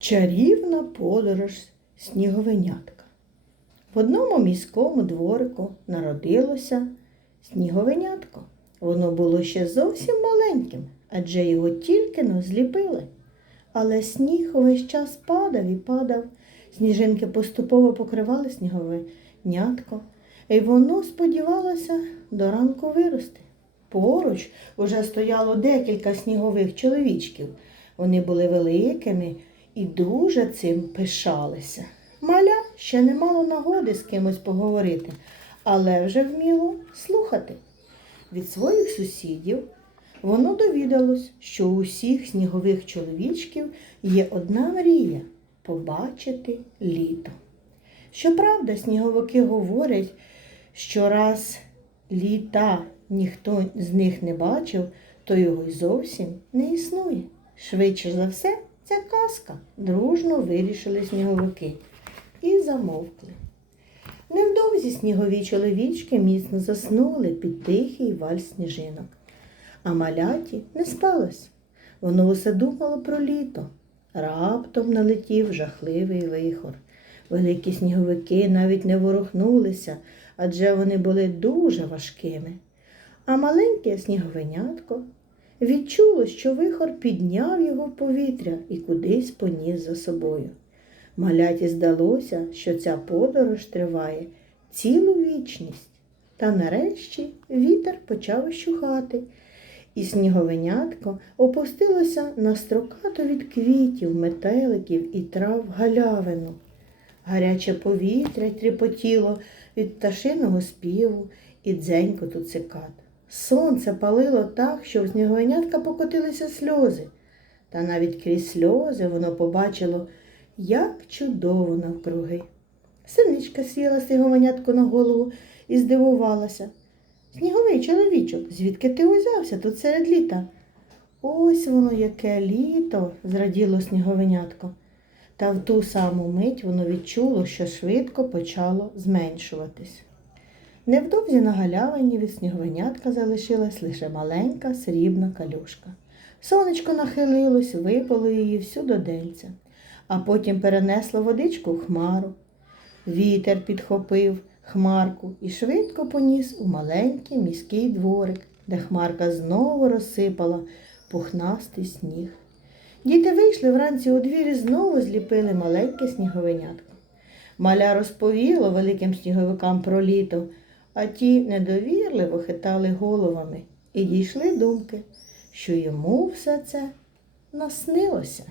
Чарівна подорож сніговенятка. В одному міському дворику народилося сніговенятко. Воно було ще зовсім маленьким, адже його тільки но зліпили. Але сніг увесь час падав і падав. Сніжинки поступово покривали сніговенятко, і воно сподівалося до ранку вирости. Поруч уже стояло декілька снігових чоловічків. Вони були великими і дуже цим пишалися. Маля ще не мало нагоди з кимось поговорити, але вже вміло слухати. Від своїх сусідів воно довідалось, що у усіх снігових чоловічків є одна мрія побачити літо. Щоправда, сніговики говорять, що раз літа ніхто з них не бачив, то його й зовсім не існує. Швидше за все, це казка, дружно вирішили сніговики і замовкли. Невдовзі снігові чоловічки міцно заснули під тихий вальс сніжинок. А маляті не спалось. Воно усе думало про літо. Раптом налетів жахливий вихор. Великі сніговики навіть не ворухнулися, адже вони були дуже важкими. А маленьке сніговенятко відчуло, що вихор підняв його в повітря і кудись поніс за собою. Маляті здалося, що ця подорож триває цілу вічність. Та нарешті вітер почав щухати, і сніговенятко опустилося на строкато від квітів, метеликів і трав галявину. Гаряче повітря тріпотіло від пташиного співу і дзенькоту цикад. Сонце палило так, що в сніговенятка покотилися сльози. Та навіть крізь сльози воно побачило, як чудово навкруги. Синичка сіла сніговенятку на голову і здивувалася. Сніговий чоловічок, звідки ти узявся тут серед літа? Ось воно яке літо, зраділо сніговенятко. Та в ту саму мить воно відчуло, що швидко почало зменшуватись. Невдовзі на галявині від сніговенятка залишилась лише маленька срібна калюшка. Сонечко нахилилось, випало її всю до дельця, а потім перенесло водичку в хмару. Вітер підхопив хмарку і швидко поніс у маленький міський дворик, де хмарка знову розсипала пухнастий сніг. Діти вийшли вранці у двір і знову зліпили маленьке сніговенятко. Маля розповіло великим сніговикам про літо, а ті недовірливо хитали головами і дійшли думки, що йому все це наснилося.